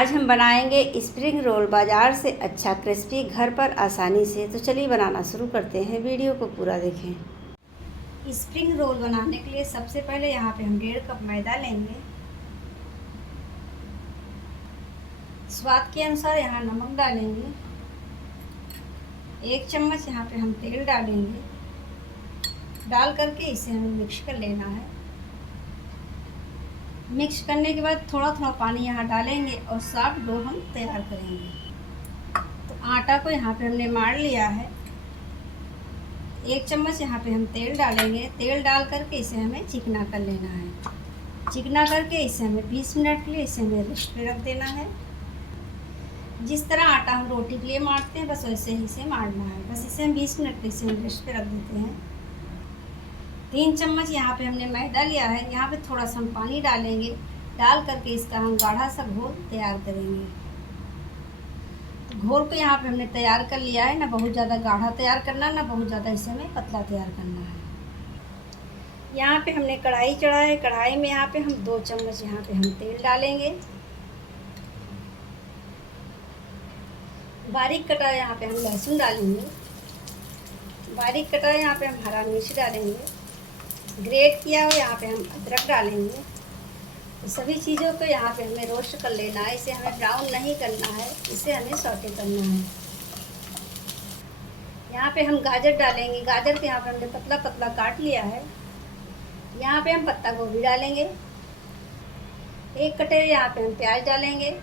आज हम बनाएंगे स्प्रिंग रोल। बाज़ार से अच्छा क्रिस्पी, घर पर आसानी से। तो चलिए बनाना शुरू करते हैं, वीडियो को पूरा देखें। स्प्रिंग रोल बनाने के लिए सबसे पहले यहाँ पे हम 1.5 कप मैदा लेंगे। स्वाद के अनुसार यहाँ नमक डालेंगे। 1 चम्मच यहाँ पे हम तेल डालेंगे। डाल करके इसे हमें मिक्स कर लेना है। मिक्स करने के बाद थोड़ा थोड़ा पानी यहाँ डालेंगे और सॉफ्ट डो हम तैयार करेंगे। तो आटा को यहाँ पे हमने मार लिया है। 1 चम्मच यहाँ पे हम तेल डालेंगे। तेल डाल करके इसे हमें चिकना कर लेना है। चिकना करके इसे हमें 20 मिनट के लिए इसे हमें रेस्ट पे रख देना है। जिस तरह आटा हम रोटी के लिए मारते हैं बस वैसे ही इसे मारना है। बस इसे हम 20 मिनट के इसे हम रेस्ट पे रख देते हैं। 3 चम्मच यहाँ पे हमने मैदा लिया है। यहाँ पे थोड़ा सा हम पानी डालेंगे। डाल करके इसका हम गाढ़ा सा घोल तैयार करेंगे। तो घोल को यहाँ पे हमने तैयार कर लिया है। ना बहुत ज़्यादा गाढ़ा तैयार करना, ना बहुत ज़्यादा इसे हमें पतला तैयार करना है। यहाँ पे हमने कढ़ाई चढ़ा है। कढ़ाई में यहाँ पे हम 2 चम्मच यहाँ पे हम तेल डालेंगे। बारीक कटा यहाँ पे हम लहसुन डालेंगे। बारीक कटा यहाँ पे हम हरा मिर्च डालेंगे। ग्रेट किया हुआ यहाँ पे हम अदरक डालेंगे। तो सभी चीज़ों को यहाँ पे हमें रोस्ट कर लेना है। इसे हमें ब्राउन नहीं करना है, इसे हमें सौटे करना है। यहाँ पे हम गाजर डालेंगे। गाजर को यहाँ पे हमने पतला पतला काट लिया है। यहाँ पे हम पत्ता गोभी डालेंगे। 1 कटोरी यहाँ पे हम प्याज डालेंगे।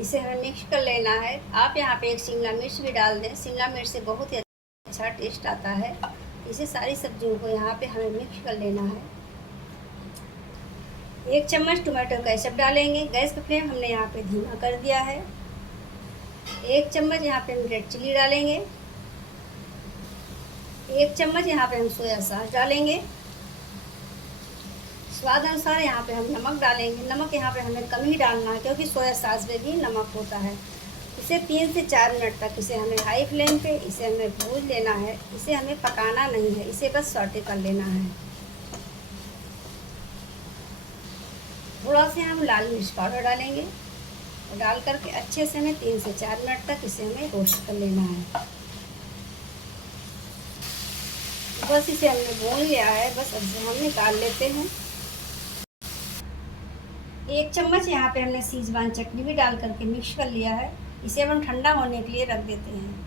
इसे हमें मिक्स कर लेना है। आप यहाँ पे 1 शिमला मिर्च भी डाल दें। शिमला मिर्च से बहुत ही अच्छा टेस्ट आता है। इसे सारी सब्जियों को यहाँ पे हमें मिक्स कर लेना है। 1 चम्मच टोमेटो केचप डालेंगे। गैस का फ्लेम हमने यहाँ पे धीमा कर दिया है। 1 चम्मच यहाँ पे हम रेड चिली डालेंगे। 1 चम्मच यहाँ पे हम सोया सॉस डालेंगे। स्वाद अनुसार यहाँ पे हम नमक डालेंगे। नमक यहाँ पे हमें कम ही डालना है क्योंकि सोया सॉस में भी नमक होता है। इसे 3 से 4 मिनट तक इसे हमें हाई फ्लेम पे इसे हमें भून लेना है। इसे हमें पकाना नहीं है, इसे बस सौटे कर लेना है। थोड़ा से हम लाल मिर्च पाउडर डालेंगे और डाल करके अच्छे से हमें 3 से 4 मिनट तक इसे हमें रोस्ट कर लेना है। बस इसे हमने भून लिया है। बस अब हम निकाल लेते हैं। 1 चम्मच यहाँ पे हमने सीजवान चटनी भी डाल करके मिक्स कर लिया है। इसे हम ठंडा होने के लिए रख देते हैं।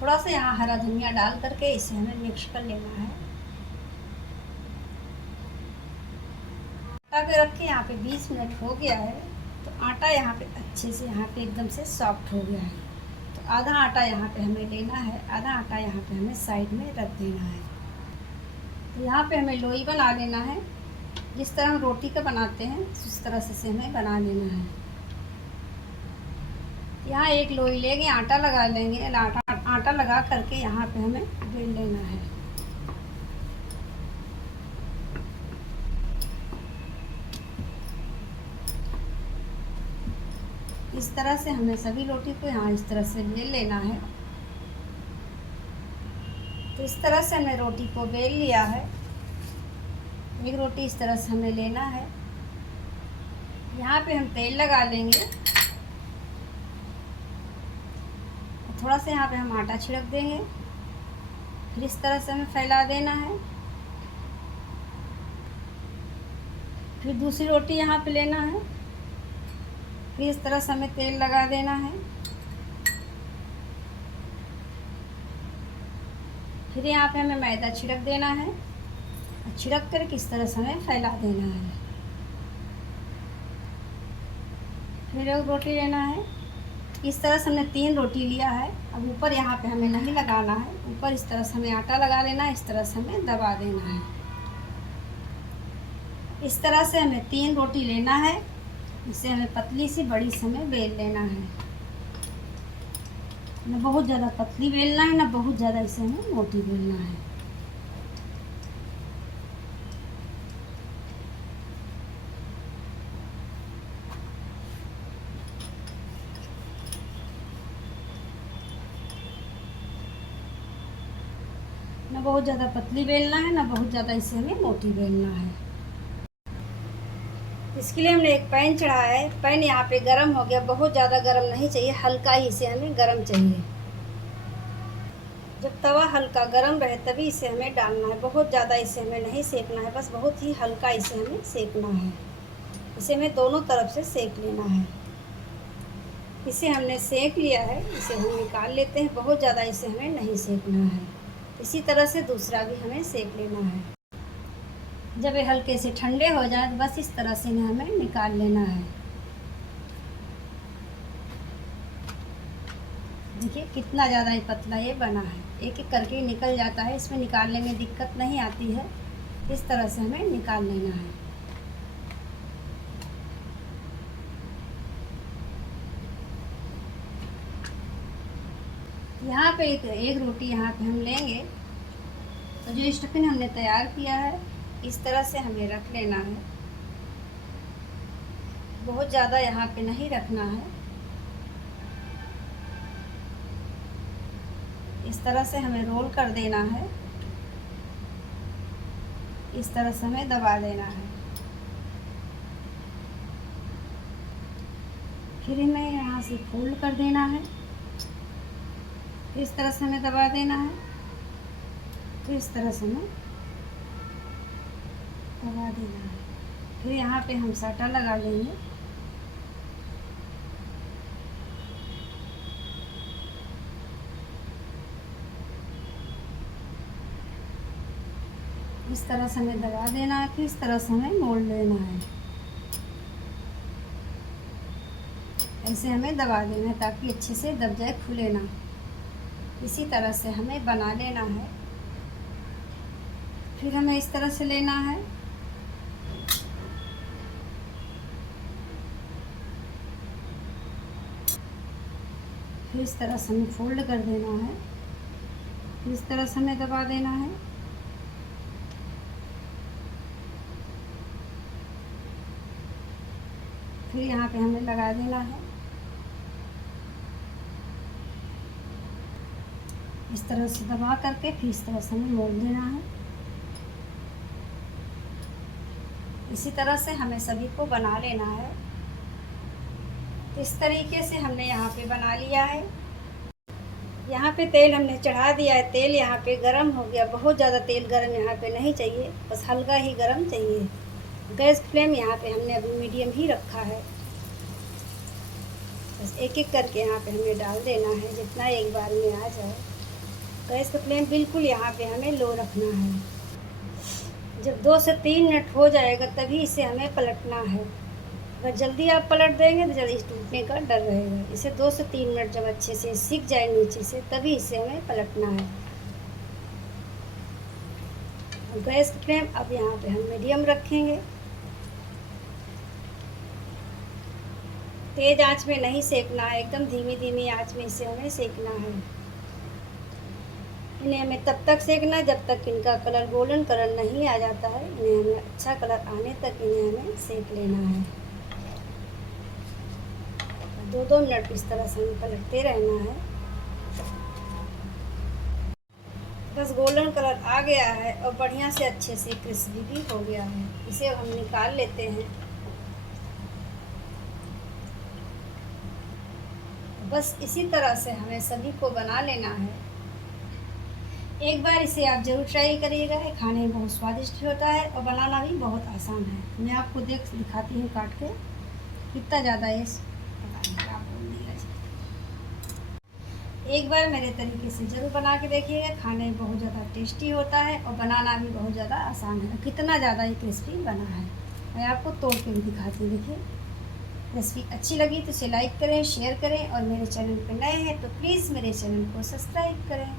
थोड़ा सा यहाँ हरा धनिया डाल करके इसे हमें मिक्स कर लेना है। आटा को रख के यहाँ पे 20 मिनट हो गया है। तो आटा यहाँ पे अच्छे से यहाँ पे एकदम से सॉफ्ट हो गया है। तो आधा आटा यहाँ पे हमें लेना है, आधा आटा यहाँ पे हमें साइड में रख देना है। तो यहाँ पे हमें लोई बना लेना है। जिस तरह हम रोटी का बनाते हैं उस तरह से हमें बना लेना है। यहाँ एक लोई लेंगे, आटा लगा लेंगे। आटा लगा करके यहाँ पे हमें बेल लेना है। इस तरह से हमें सभी रोटी को यहाँ इस तरह से बेल लेना है। तो इस तरह से हमने रोटी को बेल लिया है। एक रोटी इस तरह से हमें लेना है। यहाँ पे हम तेल लगा लेंगे। थोड़ा सा यहाँ पे हम आटा छिड़क देंगे। फिर इस तरह से हमें फैला देना है। फिर दूसरी रोटी यहाँ पे लेना है। फिर इस तरह से हमें तेल लगा देना है। फिर यहाँ पे हमें मैदा छिड़क देना है और छिड़क कर किस तरह से हमें फैला देना है। फिर एक रोटी लेना है। इस तरह से हमने 3 रोटी लिया है। अब ऊपर यहाँ पे हमें नहीं लगाना है। ऊपर इस तरह से हमें आटा लगा लेना है। इस तरह से हमें दबा देना है। इस तरह से हमें 3 रोटी लेना है। इसे हमें पतली सी बड़ी से हमें बेल लेना है। न बहुत ज़्यादा पतली बेलना है, ना बहुत ज़्यादा इसे हमें मोटी बेलना है। न बहुत ज़्यादा पतली बेलना है, ना बहुत ज़्यादा इसे हमें मोटी बेलना है। इसके लिए हमने एक पैन चढ़ाया है। पैन यहाँ पे गरम हो गया, बहुत ज़्यादा गरम नहीं चाहिए, हल्का ही इसे हमें गरम चाहिए। जब तवा हल्का गरम रहे तभी इसे हमें डालना है, बहुत ज़्यादा इसे हमें नहीं सेकना है, बस बहुत ही हल्का इसे हमें सेकना है। इसे हमें दोनों तरफ से सेक लेना है। इसे हमने सेक लिया है, इसे हम निकाल लेते हैं। बहुत ज़्यादा इसे हमें नहीं सेकना है। इसी तरह से दूसरा भी हमें सेक लेना है। जब ये हल्के से ठंडे हो जाए तो बस इस तरह से इन्हें हमें निकाल लेना है। देखिए कितना ज़्यादा ये पतला ये बना है, एक एक करके निकल जाता है, इसमें निकालने में दिक्कत नहीं आती है। इस तरह से हमें निकाल लेना है। यहाँ पे एक रोटी यहाँ पे हम लेंगे, तो जो स्टफिंग हमने तैयार किया है इस तरह से हमें रख लेना है। बहुत ज़्यादा यहाँ पे नहीं रखना है। इस तरह से हमें रोल कर देना है। इस तरह से हमें दबा देना है। फिर हमें यहाँ से फोल्ड कर देना है। इस तरह से हमें दबा देना है। फिर इस तरह से हमें दबा देना है। फिर यहाँ पे हम साटा लगा लेंगे। इस तरह से हमें दबा देना है। फिर इस तरह से हमें मोड़ लेना है। ऐसे हमें दबा देना है ताकि अच्छे से दब जाए, खुले ना। इसी तरह से हमें बना लेना है। फिर हमें इस तरह से लेना है। फिर इस तरह से हमें फोल्ड कर देना है। फिर इस तरह से हमें दबा देना है। फिर यहाँ पे हमें लगा देना है। इस तरह से दबा करके फिर इस तरह से हमें मोड़ देना है। इसी तरह से हमें सभी को बना लेना है। इस तरीके से हमने यहाँ पे बना लिया है। यहाँ पे तेल हमने चढ़ा दिया है। तेल यहाँ पे गरम हो गया। बहुत ज़्यादा तेल गरम यहाँ पे नहीं चाहिए, बस हल्का ही गरम चाहिए। गैस फ्लेम यहाँ पे हमने अभी मीडियम ही रखा है। बस एक एक करके यहाँ पे हमें डाल देना है, जितना एक बार में आ जाए। गैस का फ्लेम बिल्कुल यहाँ पे हमें लो रखना है। जब 2 से 3 मिनट हो जाएगा तभी इसे हमें पलटना है। अगर जल्दी आप पलट देंगे तो जल्दी टूटने का डर रहेगा। इसे 2 से 3 मिनट जब अच्छे से सीख जाए नीचे से तभी इसे हमें पलटना है। गैस का फ्लेम अब यहाँ पे हम मीडियम रखेंगे। तेज आंच में नहीं सेकना है, एकदम धीमी धीमी आंच में इसे हमें सेकना है। इन्हें हमें तब तक सेकना है जब तक इनका कलर गोल्डन कलर नहीं आ जाता है। इन्हें हमें अच्छा कलर आने तक इन्हें हमें सेक लेना है। 2-2 मिनट इस तरह से हमें पलटते रहना है। बस गोल्डन कलर आ गया है और बढ़िया से अच्छे से क्रिस्पी भी हो गया है। इसे हम निकाल लेते हैं। बस इसी तरह से हमें सभी को बना लेना है। एक बार इसे आप ज़रूर ट्राई करिएगा। ये खाने में बहुत स्वादिष्ट होता है और बनाना भी बहुत आसान है। मैं आपको दिखाती हूँ काट के कितना ज़्यादा ये क्या बोल दिया जी। एक बार मेरे तरीके से ज़रूर बना के देखिएगा। खाने में बहुत ज़्यादा टेस्टी होता है और बनाना भी बहुत ज़्यादा आसान है। कितना ज़्यादा ये क्रिस्पी बना है, मैं आपको तोड़ के भी दिखाती हूँ। देखिए, रेसिपी अच्छी लगी तो इसे लाइक करें, शेयर करें और मेरे चैनल पर नए हैं तो प्लीज़ मेरे चैनल को सब्सक्राइब करें।